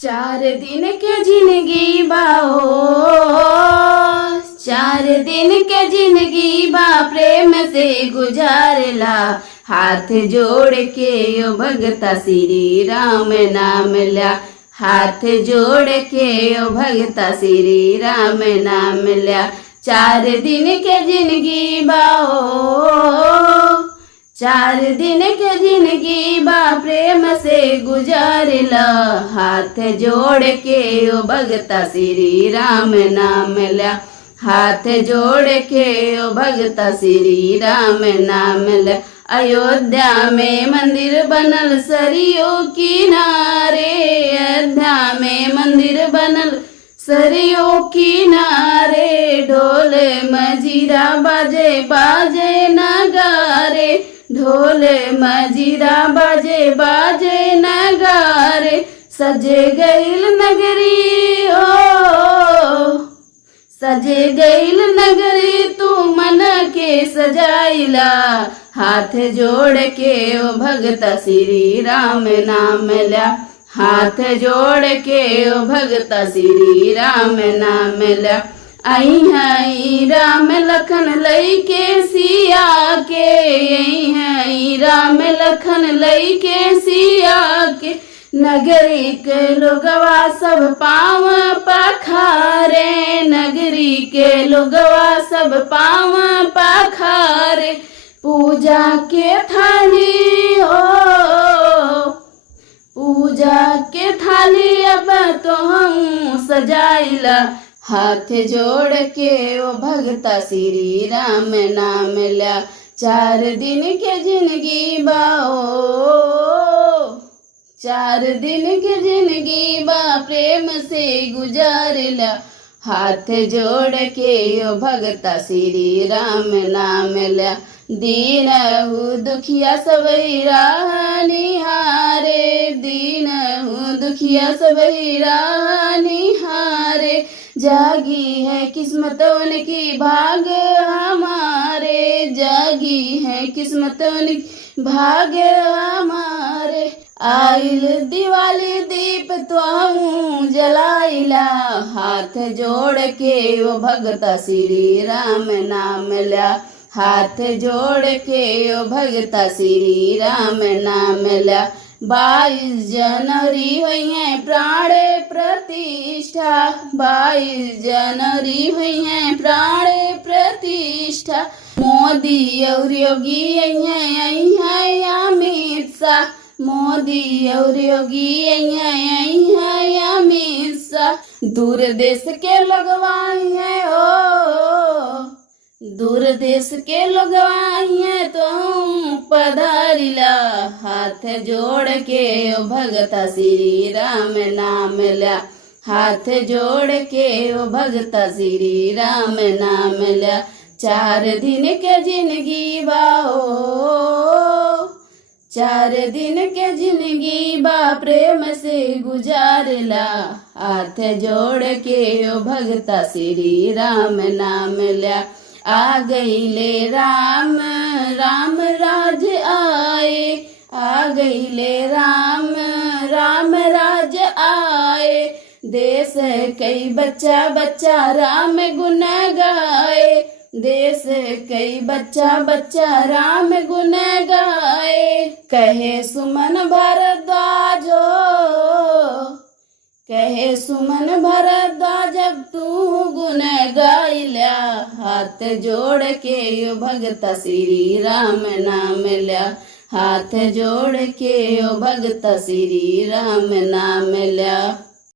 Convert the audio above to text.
चार दिन के जिंदगी बाओ, 4 दिन के जिंदगी बा प्रेम से गुजारला। हाथ जोड़ के ओ भगता श्री राम नाम ल्या। हाथ जोड़ के ओ भगता श्री राम नाम ल्या। 4 दिन के जिंदगी बाओ, 4 दिन के जिंदगी बा प्रेम से गुजारला। हाथ जोड़ के ओ भगता श्री राम नाम ल्या। हाथ जोड़ के ओ भगता श्री राम नाम ल्या। अयोध्या में मंदिर बनल सरयू किनारे। अयोध्या में मंदिर बनल सरयू किनारे। ढोल मजीरा बाजे बाजे नगारे। ढोल मजीरा बाजे बाजे नगारे। सजे गईल नगरी ओ, सजे गईल नगरी तू मन के सजाइला। हाथ जोड़ के ओ भगता श्री राम नाम ल्या। हाथ जोड़ के ओ भगता श्री राम नाम ल्या। आई है राम लखन लई के सिया के। आई है राम लखन लई के सिया के। नगरी के लोगवा सब पाँव पखारे। नगरी के लोगवा सब पाँव पखारे। पूजा के थाली हो, पूजा के थाली अब तो हम सजाइला। हाथ जोड़ के ओ भगता श्री राम नाम ल्या। 4 दिन के जिंदगी बाओ, 4 दिन के जिंदगी बा प्रेम से गुजारला। हाथ जोड़ के ओ भगता श्री राम नाम ल्या। दीनहु दुखिया सबई राह निहारे। दीनहु दुखिया सबई राह निहारे। जागी है किस्मत उनकी भाग हमारे। जागी है किस्मत उनकी भाग हमारे। आइल दिवाली दीप त्वाहू जलाइला। हाथ जोड़ के ओ भगता श्री राम नाम ल्या। हाथ जोड़ के ओ भगता श्री राम नाम ल्या। 22 जनवरी हुई है प्राण प्रतिष्ठा। 22 जनवरी हुई है प्राण प्रतिष्ठा। मोदी और योगी आई है अमित शाह। मोदी और योगी आई है अमित शाह। दूर देश के लगवाई है ओ, दूर देश के लगवाई है तो पधारिला। हाथ जोड़ के ओ भगता श्री राम नाम ल्या। हाथ जोड़ के ओ भगता श्री राम नाम ल्या। 4 दिन के जिंदगी बाओ, 4 दिन के जिंदगी बा प्रेम से गुजारला। हाथ जोड़ के ओ भगता श्री राम नाम ल्या। आ गईले राम राम राज आए। आ गईले राम राम राज आए। देश कई बच्चा बच्चा राम गुण गाए। देश कई बच्चा बच्चा राम गुण गाए। कहे सुमन भारद्वाज, कहे सुमन भारद्वाज जब तू गुण गाइला। हाथ जोड़ के ओ भगता श्री राम नाम ल्या। हाथ जोड़ के ओ भगता श्री राम नाम ल्या।